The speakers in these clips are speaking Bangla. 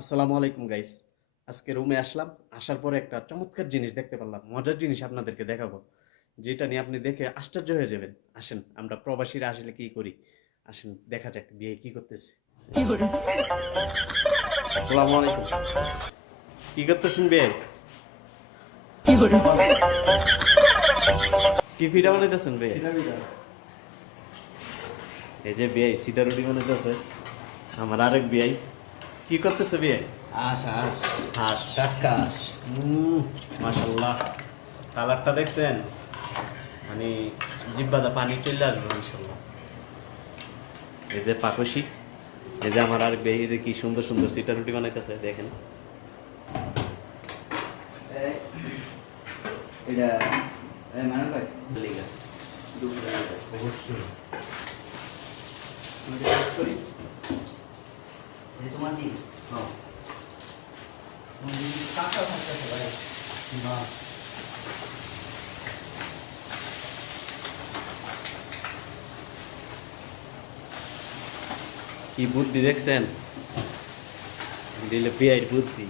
আসসালামু আলাইকুম গাইস। আজকে রুমে আসলাম। আসার পরে একটা চমৎকার জিনিস দেখতে পারলাম। মজার জিনিস আপনাদেরকে দেখাবো। যেটা নিয়ে আপনি দেখে আশ্চর্য হয়ে যাবেন। আসেন আমরা প্রবাসীরা আসলে কি করি? আসেন দেখা যাক বিয়ে কি করতেছে। আসসালামু আলাইকুম। কি করতেছেন বিয়ে? কি পিঠা বানাইতেছেন বিয়ে? এই যে বিয়ে সিটা রুটি বানাইতেছে। আমার আরেক বিয়ে। কি করতেছে বিয়ে? আস আস হাঁস। টাটকা আস। মাশাল্লাহ কালারটা দেখছেন মানে জিব্বাতে পানি চলে আসবে ইনশাল্লাহ। এই যে পাকসি, এই যে আমার আর এই যে কি সুন্দর সুন্দর সিটা রুটি বানাইতেছে দেখেন। এটা মানে ভাই লিগা দুপুরে অবশ্যই করি এই তোমার কি হ্যাঁ কাঁচা থাকতেছে ভাই না কি বুদ্ধি দেখছেন, দিলে বিয়ের বুদ্ধি।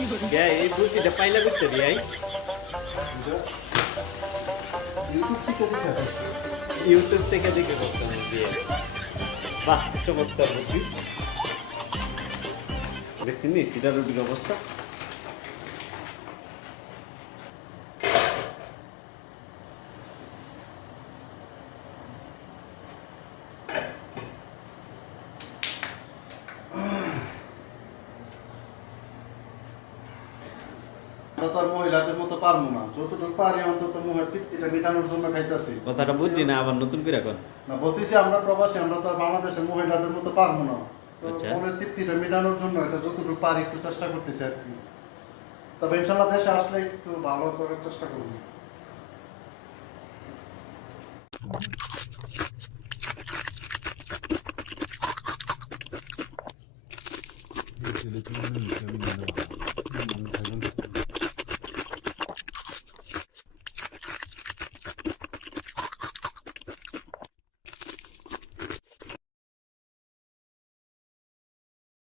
এই যে, এই বুদ্ধিটা পাইলা করতে দিয়াই ইউটিউব থেকে দেখে ইউটিউব থেকে দেখে করতে আমি বিয়ে। বাহ চমৎকার বুদ্ধি। দেখছেন নি সিটা রুটির অবস্থা। আমরা তো আর মহিলাদের মতো পারবো না, যতটুকু পারি অন্তত মুখের তৃপ্তিটা মেটানোর জন্য খাইতেছি। কথাটা বুঝছি না, আবার নতুন করে এখন। না বলতেছি আমরা প্রবাসী, আমরা তো আর বাংলাদেশের মহিলাদের মতো পারবো না। তো আচ্ছা। মনের তৃপ্তিটা মেটানোর জন্য এটা যতটুকু পারি একটু চেষ্টা করতেছি আর কি। তবে ইনশাল্লাহ দেশে আসলে একটু ভালো করার চেষ্টা করবো।